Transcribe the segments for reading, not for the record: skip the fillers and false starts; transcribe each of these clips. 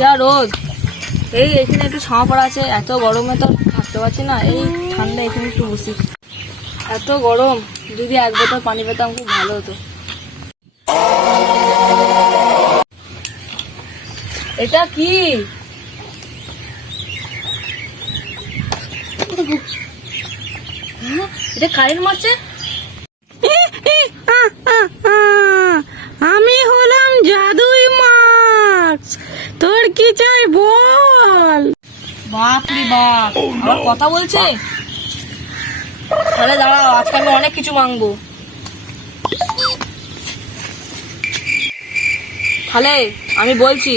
যা রোদ, এই এখানে একটু ছাওয়া পড়া আছে, এত গরমে তো থাকতে পারছি না, এই ঠান্ডা এখানে একটু বসি। এত গরম, যদি এক বোতল পানি পেতাম খুব ভালো হতো। এটা কি? এটা কারেন্ট মারছে। আমি হলাম জাদুই মাছ, তোর কি চাই বল। বাপরে বাপ, আমার কথা বলছে। তাহলে দাঁড়াও, আজকে আমি অনেক কিছু মাংবো। তাহলে আমি বলছি,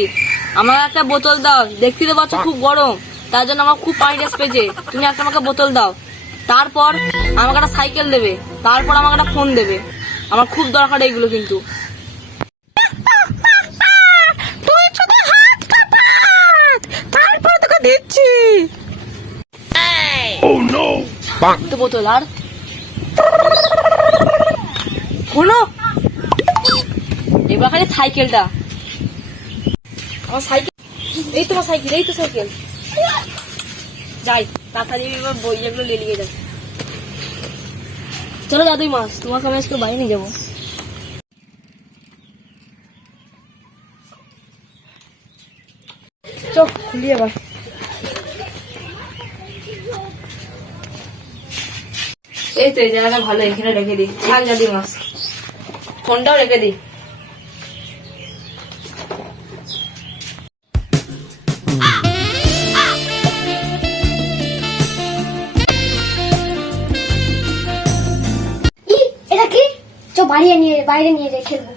আমাকে একটা বোতল দাও। দেখতে তো পাচ্ছ খুব গরম, তার জন্য আমার খুব পানি টেস্ট পেয়েছে। তুমি একটা আমাকে বোতল দাও, তারপর আমাকে একটা সাইকেল দেবে, তারপর আমাকে একটা ফোন দেবে। আমার খুব দরকার এইগুলো কিন্তু। তুই শুধু হাতটা পাত, তারপর তোকে দিচ্ছি। তো বোতল আর ফোনও, এবার খালি সাইকেলটা। আমার সাইকেল, এই তোমার সাইকেল, এই তো সাইকেল। যাই তাড়াতাড়ি, এবার বই যেগুলো লেলিয়ে যাবে। চলো দাদুই মাছ, তোমাকে আমি আজকে বাইরে নিয়ে যাবো। চল খুলি এবার। এই তো এই জায়গাটা ভালো, এখানে রেখে দিই। থাক দাদুই মাছ, ফোনটাও রেখে দিই। এটা কি? চ বাইরে নিয়ে যাই, খেলবো।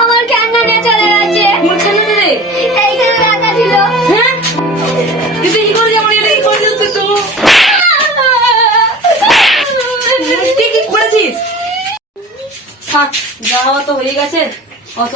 আমার খেলনা নিয়ে চলে গেছে। এইখানে রাখা ছিল। থাক, যাওয়া তো হয়ে গেছে, অত